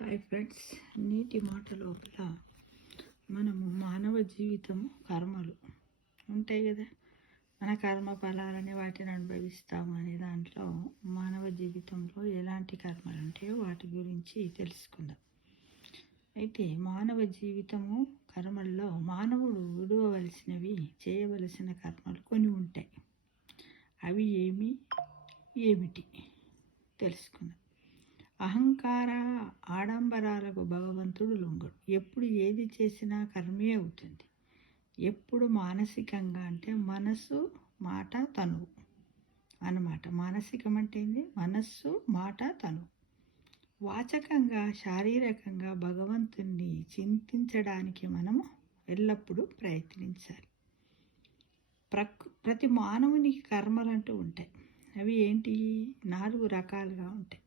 Hi friends, నీటి మాట లోపల మనము మానవ జీవితము కర్మలు ఉంటాయి కదా. మన కర్మ ఫలాలని వాటిని అనుభవిస్తాము అనే దాంట్లో మానవ జీవితంలో ఎలాంటి కర్మలు ఉంటాయో వాటి గురించి తెలుసుకుందాం. అయితే మానవ జీవితము కర్మల్లో మానవుడు విడవలసినవి చేయవలసిన కర్మలు కొన్ని ఉంటాయి. అవి ఏమిటి తెలుసుకుందాం. అహంకార ఆడంబరాలకు భగవంతుడు లొంగడు. ఎప్పుడు ఏది చేసినా కర్మే అవుతుంది. ఎప్పుడు మానసికంగా అంటే మనస్సు మాట తనువు అన్నమాట. మానసికం అంటే ఏంది? మనస్సు మాట తనువు. వాచకంగా శారీరకంగా భగవంతుణ్ణి చింతించడానికి మనము ఎల్లప్పుడూ ప్రయత్నించాలి. ప్రతి మానవునికి కర్మలంటూ ఉంటాయి. అవి ఏంటి? 4 రకాలుగా ఉంటాయి.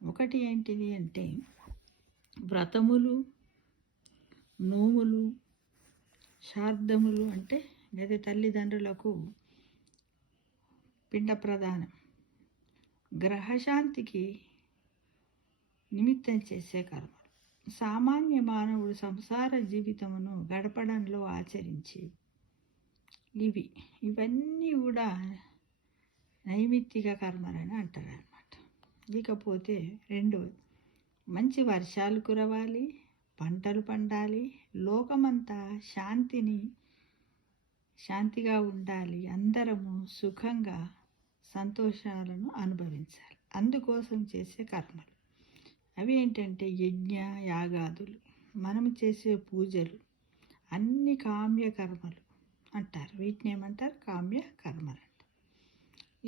ఒకటి ఏంటిది అంటే వ్రతములు, నోములు, శార్దములు అంటే లేదా తల్లిదండ్రులకు పిండ ప్రదానం, గ్రహశాంతికి నిమిత్తం చేసే కర్మలు. సామాన్య మానవుడు సంసార జీవితమును గడపడంలో ఆచరించి ఇవన్నీ కూడా నైమిత్తిక కర్మలని అంటారు అన్నమాట. ఇకపోతే రెండోది, మంచి వర్షాలు కురవాలి, పంటలు పండాలి, లోకమంతా శాంతిగా ఉండాలి, అందరము సుఖంగా సంతోషాలను అనుభవించాలి. అందుకోసం చేసే కర్మలు అవి ఏంటంటే యజ్ఞ యాగాదులు, మనము చేసే పూజలు అన్ని కామ్య కర్మలు అంటారు. వీటిని ఏమంటారు? కామ్య కర్మలు.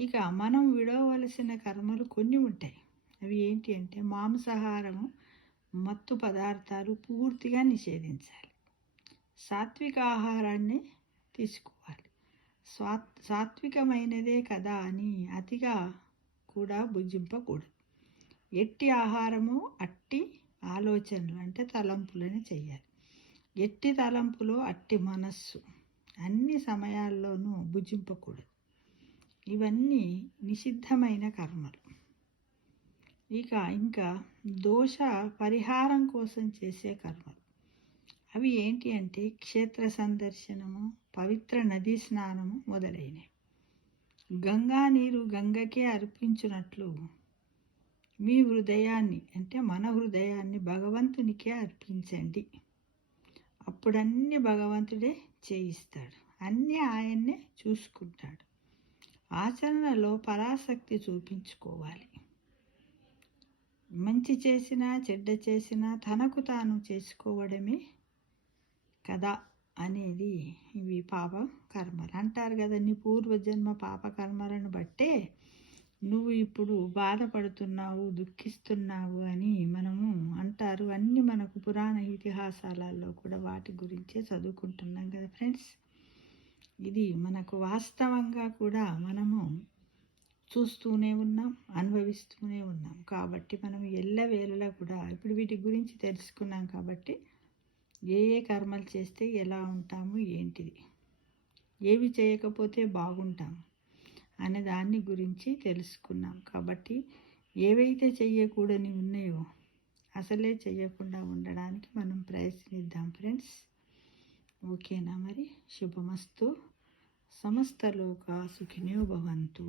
ఇక మనం విడవలసిన కర్మలు కొన్ని ఉంటాయి. అవి ఏంటి అంటే మాంసాహారము, మత్తు పదార్థాలు పూర్తిగా నిషేధించాలి. సాత్విక ఆహారాన్ని తీసుకోవాలి. సాత్వికమైనదే కదా అని అతిగా కూడా భుజింపకూడదు. ఎట్టి ఆహారము అట్టి ఆలోచనలు అంటే తలంపులని చేయాలి. ఎట్టి తలంపులో అట్టి మనస్సు అన్ని సమయాల్లోనూ భుజింపకూడదు. ఇవన్నీ నిషిద్ధమైన కర్మలు. ఇంకా దోష పరిహారం కోసం చేసే కర్మలు అవి ఏంటి అంటే క్షేత్ర సందర్శనము, పవిత్ర నదీ స్నానము మొదలైనవి. గంగా నీరు గంగకే అర్పించినట్లు మీ హృదయాన్ని అంటే మన హృదయాన్ని భగవంతునికే అర్పించండి. అప్పుడన్నీ భగవంతుడే చేయిస్తాడు, అన్నీ ఆయన్నే చూసుకుంటాడు. ఆచరణలో పరాశక్తి చూపించుకోవాలి. మంచి చేసినా చెడ్డ చేసినా తనకు తాను చేసుకోవడమే కదా అనేది ఇవి పాప కర్మలు అంటారు కదా. నీ పూర్వజన్మ పాప కర్మలను బట్టే నువ్వు ఇప్పుడు బాధపడుతున్నావు, దుఃఖిస్తున్నావు అని మనము అంటారు. అన్నీ మనకు పురాణ ఇతిహాసాలలో కూడా వాటి గురించే చదువుకుంటున్నాం కదా ఫ్రెండ్స్. ఇది మనకు వాస్తవంగా కూడా మనము చూస్తూనే ఉన్నాం, అనుభవిస్తూనే ఉన్నాం. కాబట్టి మనం ఎల్లవేళలా కూడా ఇప్పుడు వీటి గురించి తెలుసుకున్నాం. కాబట్టి ఏ కర్మలు చేస్తే ఎలా ఉంటాము, ఏంటిది, ఏవి చేయకపోతే బాగుంటాము అనే దాన్ని గురించి తెలుసుకున్నాం. కాబట్టి ఏవైతే చెయ్యకూడని ఉన్నాయో అసలే చెయ్యకుండా ఉండడానికి మనం ప్రయత్నిద్దాం ఫ్రెండ్స్. ఓకేనా? మరి శుభమస్తు. సమస్తలోకా సుఖినో భవంతు.